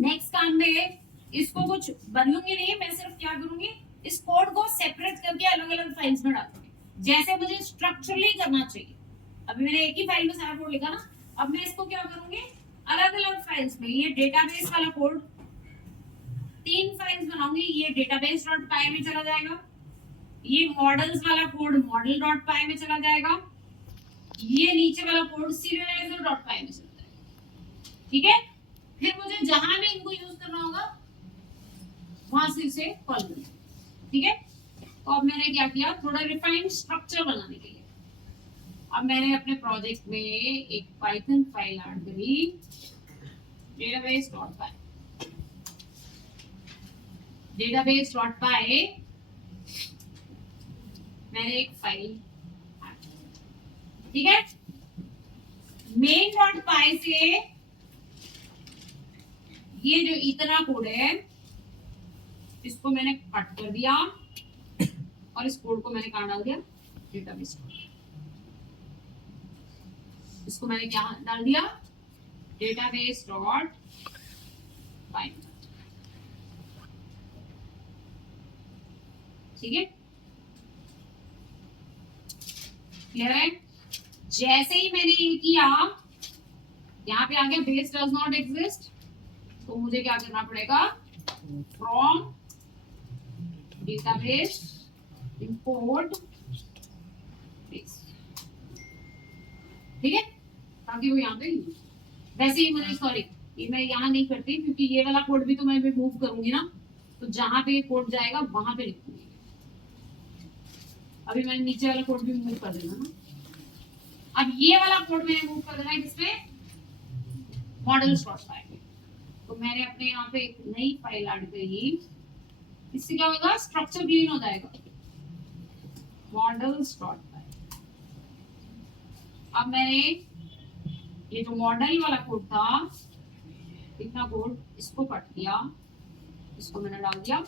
नेक्स्ट काम में इसको कुछ बदलूंगी नहीं, मैं सिर्फ क्या करूंगी, इस कोड को सेपरेट करके अलग अलग फाइल्स में डाल दूंगी, जैसे मुझे स्ट्रक्चरली करना चाहिए। अभी मैंने एक ही फाइल में सारा कोड लिखा ना, अब मैं इसको क्या करूंगी, अलग अलग फाइल्स में, ये डेटाबेस वाला कोड 3 फाइल्स बनाऊंगी, ये डेटाबेस डॉट पाई में चला जाएगा, ये मॉडल्स वाला कोड मॉडल डॉट पाई में चला जाएगा, ये नीचे वाला कोड सीरियलाइजर डॉट पाई में चला जाएगा, ठीक है। फिर मुझे जहां भी इनको यूज करना होगा वहां से इसे कॉल करना, ठीक है। तो अब मैंने क्या किया, थोड़ा रिफाइंड स्ट्रक्चर बनाने के लिए अब मैंने अपने प्रोजेक्ट में एक पाइथन फाइल ऐड करी, डेटाबेस डॉट पाई, डेटाबेस डॉट पाई मैंने एक फाइल, ठीक है। मेन डॉट पाई से ये जो इतना कोड है इसको मैंने कट कर दिया और इस कोड को मैंने कहाँ डाल दिया, डेटाबेस, इसको मैंने क्या डाल दिया, डेटाबेस डॉट पाई, ठीक है, क्लियर है। जैसे ही मैंने ये किया, यहाँ पे आ गया बेस डज नॉट एग्जिस्ट, तो मुझे क्या करना पड़ेगा, फ्रॉम डेटाबेस इंपोर्ट बेस, ठीक है, ताकि वो यहाँ पे, वैसे ही मुझे सॉरी ये मैं यहाँ नहीं करती क्योंकि ये वाला कोड भी तो मैं मूव करूंगी ना, तो जहां पे ये कोड जाएगा वहां पे लिखूंगी। अभी मैंने नीचे वाला कोड भी मूव कर देना ना, अब ये वाला कोड मैंने मूव कर देना है किसमें, मॉडल्स डॉट पाई। तो मैंने अपने यहाँ पे एक नई फाइल ऐड करी, इससे क्या होगा, स्ट्रक्चर क्लीन हो जाएगा, मॉडल्स डॉट पाई। अब मैंने ये जो मॉडल वाला कोड था, इतना कोड इसको कट किया, इसको मैंने डाल दिया।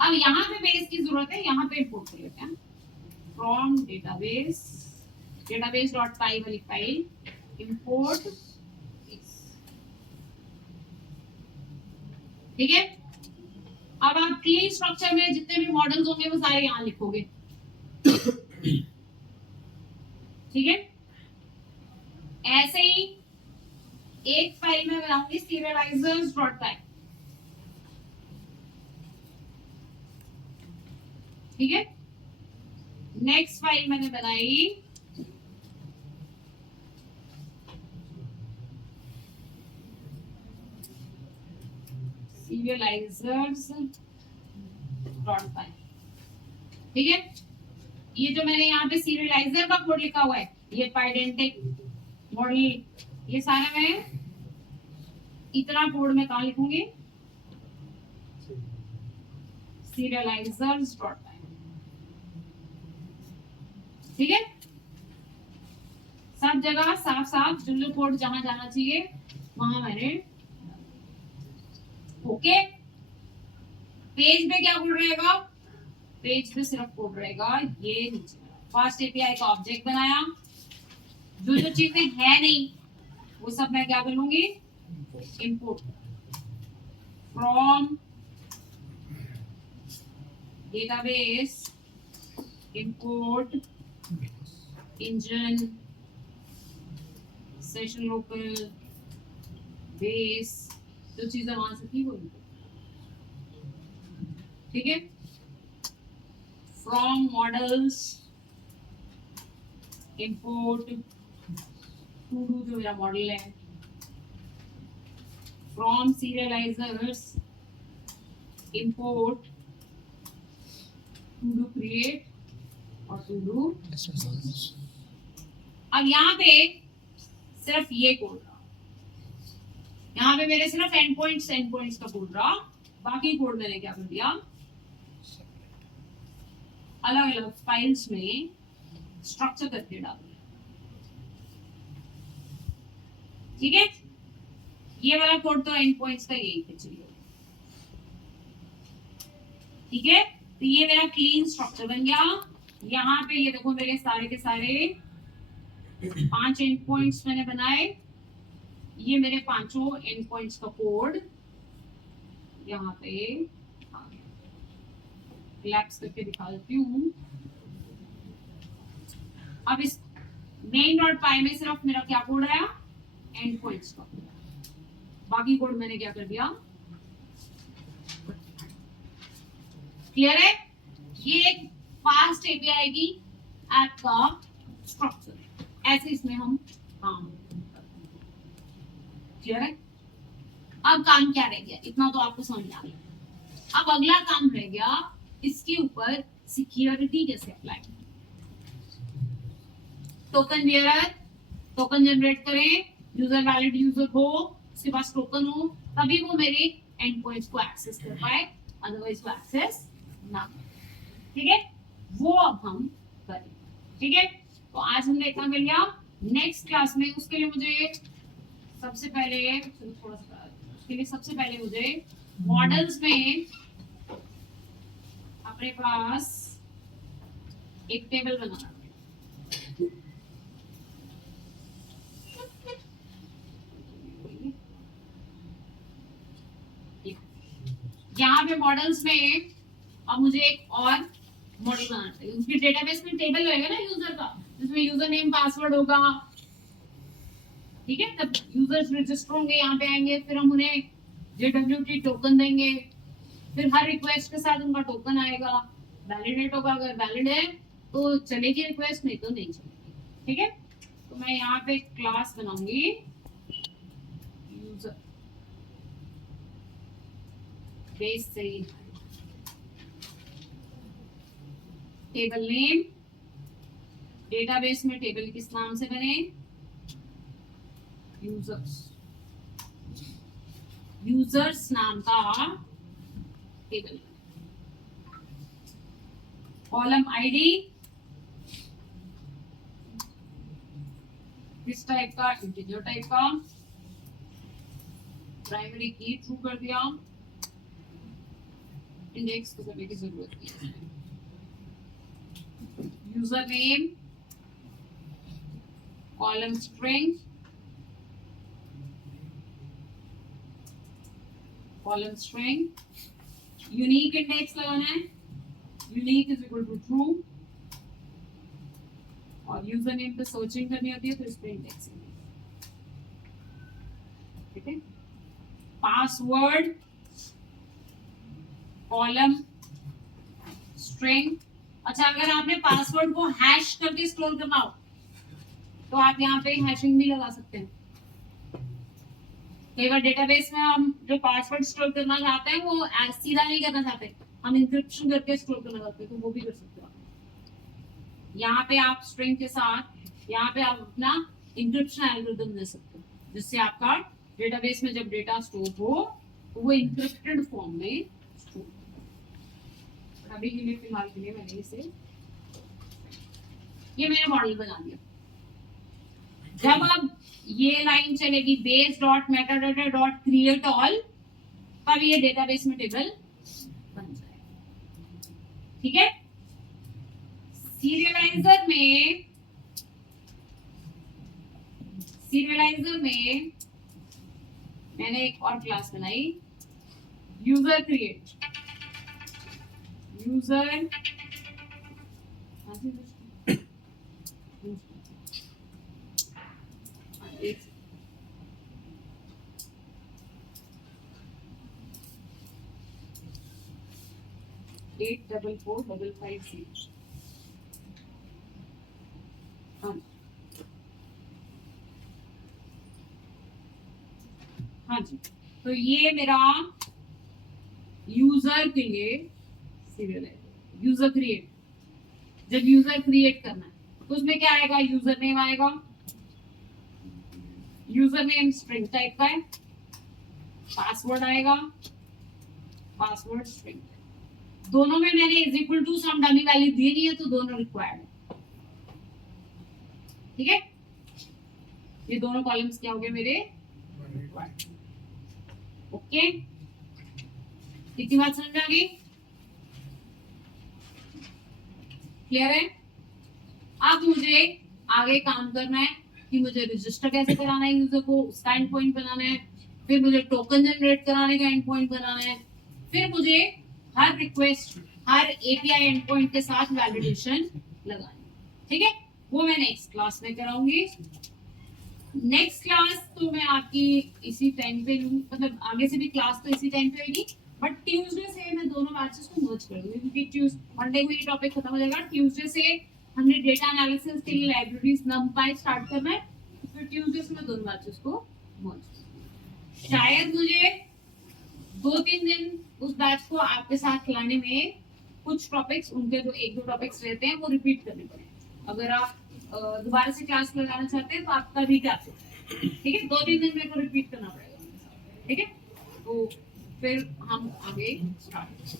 अब यहाँ पे बेस की जरूरत है, यहाँ पे इंपोर्ट कर लेते हैं फ्रॉम डेटाबेस, डेटाबेस डॉट पाई वाली फाइल इंपोर्ट। ठीक है, अब आप क्लीन स्ट्रक्चर में जितने भी मॉडल्स होंगे वो सारे यहाँ लिखोगे। ठीक है, ऐसे ही एक फाइल में बनाऊंगी serializers डॉट पाई। ठीक है, नेक्स्ट फाइल मैंने बनाई serializers डॉट पाई। ठीक है, ये जो मैंने यहाँ पे serializer का कोड लिखा हुआ है, ये पाइडेंटिक मॉडल, ये सारा मैं इतना कोड में कहाँ लिखूंगी, serializers डॉट पाई। ठीक है, सब जगह साफ साफ जो कोड जहां जाना चाहिए वहां मैंने। ओके, पेज पे क्या कोड रहेगा, पेज पे सिर्फ कोड रहेगा ये नीचे। फास्ट एपीआई का ऑब्जेक्ट बनाया, जो जो चीजें है नहीं वो सब मैं क्या करूंगी, import from database, import engine, session local, base, जो चीजें वहां से थी वो। ठीक है, from models import to do जो मेरा मॉडल है, from serializers import to do create और टू डू। अब यहाँ पे सिर्फ ये कोड रहा, यहाँ पे मेरे सिर्फ एंड पॉइंट्स का कोड रहा, बाकी कोड मैंने क्या कर दिया, अलग अलग फाइल्स में स्ट्रक्चर करके डाल दिया। ठीक है, ये वाला कोड तो एंड पॉइंट्स का यही है। चलिए, ठीक है, तो ये मेरा क्लीन स्ट्रक्चर बन गया। यहाँ पे ये देखो मेरे सारे के सारे 5 एंड पॉइंट्स मैंने बनाए, ये मेरे 5 एंड पॉइंट्स का कोड यहाँ पे लैप्स करके दिखा देती हूँ। अब इस मेन डॉट पाई में सिर्फ मेरा क्या कोड आया, एंड पॉइंट्स का, बाकी कोड मैंने क्या कर दिया। क्लियर है, ये एक फास्ट एपीआई की ऐप का स्ट्रक्चर, ऐसे इसमें हम काम। क्लियर है, अब काम क्या रह गया, इतना तो आपको समझ आ गया। अब अगला काम रह गया, इसके ऊपर सिक्योरिटी कैसे apply. Token bearer, token generate करें, यूजर वैलिड यूजर हो, उसके पास टोकन हो, तभी वो मेरे एंड पॉइंट्स को एक्सेस कर पाए, अदरवाइज वो एक्सेस ना करें। ठीक है, वो अब हम करें। ठीक है, तो आज हमने इतना कर लिया। नेक्स्ट क्लास में उसके लिए मुझे सबसे पहले थोड़ा सा, उसके लिए सबसे पहले मुझे मॉडल्स में अपने पास एक टेबल बनाना है। यहाँ पे मॉडल्स में अब मुझे एक और मॉडल बनाना चाहिए, उसकी डेटाबेस में टेबल रहेगा ना यूजर का, जिसमें यूजर नेम पासवर्ड होगा। ठीक है, तब यूजर्स रजिस्टर होंगे, यहाँ पे आएंगे, फिर हम उन्हें JWT टोकन देंगे, फिर हर रिक्वेस्ट के साथ उनका टोकन आएगा, वैलिडेट होगा, अगर वैलिड है तो चलेगी रिक्वेस्ट, नहीं तो नहीं चलेगी। ठीक है, तो मैं यहाँ पे क्लास बनाऊंगी यूजर बेस से, टेबल नेम, डेटाबेस में टेबल किस नाम से बने, यूजर्स नाम का टेबल, कॉलम आईडी किस टाइप का, इंटीजर टाइप का, प्राइमरी की ट्रू कर दिया, इंडेक्स तो करने की जरूरत नहीं है, user name column string, column string, unique index लगाना है, unique is equal to true, और यूजर नेम पे सर्चिंग करनी होती है तो इस पे इंडेक्स, ठीक है। पासवर्ड कॉलम स्ट्रिंग, अच्छा अगर आपने पासवर्ड को हैश करके स्टोर करना हो तो आप यहाँ पे हैशिंग भी लगा सकते हैं। कई बार डेटाबेस में हम जो पासवर्ड स्टोर करना चाहते हैं वो सीधा नहीं करना चाहते, हम इंक्रिप्शन करके स्टोर करना चाहते हैं, तो वो भी कर सकते हो। यहाँ पे आप स्ट्रिंग के साथ यहाँ पे आप अपना इंक्रिप्शन एल्गोरिथम दे सकते हो, जिससे आपका डेटाबेस में जब डेटा स्टोर हो तो वो इंक्रिप्टेड फॉर्म में स्टोर। अभी के लिए फिलहाल के लिए मैंने इसे ये मैंने मॉडल बना दिया। जब अब ये लाइन चलेगी base dot metadata dot create all, तब ये डेटाबेस में टेबल बन जाएगा, ठीक है। सीरियलाइजर में मैंने एक और क्लास बनाई, यूजर क्रिएट, यूजर 84455 हाँ जी, तो ये मेरा यूजर के लिए सीरियल है, यूजर क्रिएट। जब यूजर क्रिएट करना है तो उसमें क्या आएगा, यूजर नेम आएगा, यूजर नेम स्ट्रिंग टाइप का है, पासवर्ड आएगा, पासवर्ड स्ट्रिंग, दोनों में मैंने is equal to some dummy value दी नहीं है तो दोनों रिक्वायर्ड है, ठीक है। ये दोनों कॉलम्स क्या हो गए मेरे रिक्वायर्ड, ओके। इतनी बात समझ में आ गई, क्लियर है। अब मुझे आगे काम करना है कि मुझे रजिस्टर कैसे कराना है यूजर को, उसका एंड पॉइंट बनाना है, फिर मुझे टोकन जनरेट कराने का एंड पॉइंट बनाना है, फिर मुझे हर रिक्वेस्ट हर एपीआई एंड पॉइंट के साथ वैलिडेशन लगानी, ठीक है। वो मैं नेक्स्ट क्लास में कराऊंगी। नेक्स्ट क्लास तो मैं आपकी इसी टाइम पे लूँ, मतलब आगे से भी क्लास तो इसी टाइम पे होगी, बट ट्यूसडे से मैं दोनों बैचेस को मर्ज कर दूंगी, क्योंकि मंडे को ये टॉपिक खत्म हो जाएगा। ट्यूसडे से हमने डेटा एनालिसिस के लिए लाइब्रेरीज नमपाई स्टार्ट करना है, फिर ट्यूसडे से मैं दोनों बैचेस को मर्ज, शायद मुझे 2-3 दिन उस बैच को आपके साथ खिलाने में कुछ टॉपिक्स, उनके जो 1-2 टॉपिक्स रहते हैं वो रिपीट करने पड़े। अगर आप दोबारा से क्लास लगाना चाहते हैं तो आपका भी क्या, ठीक है, 2-3 दिन मेरे को रिपीट करना पड़ेगा, ठीक है। तो फिर हम आगे स्टार्ट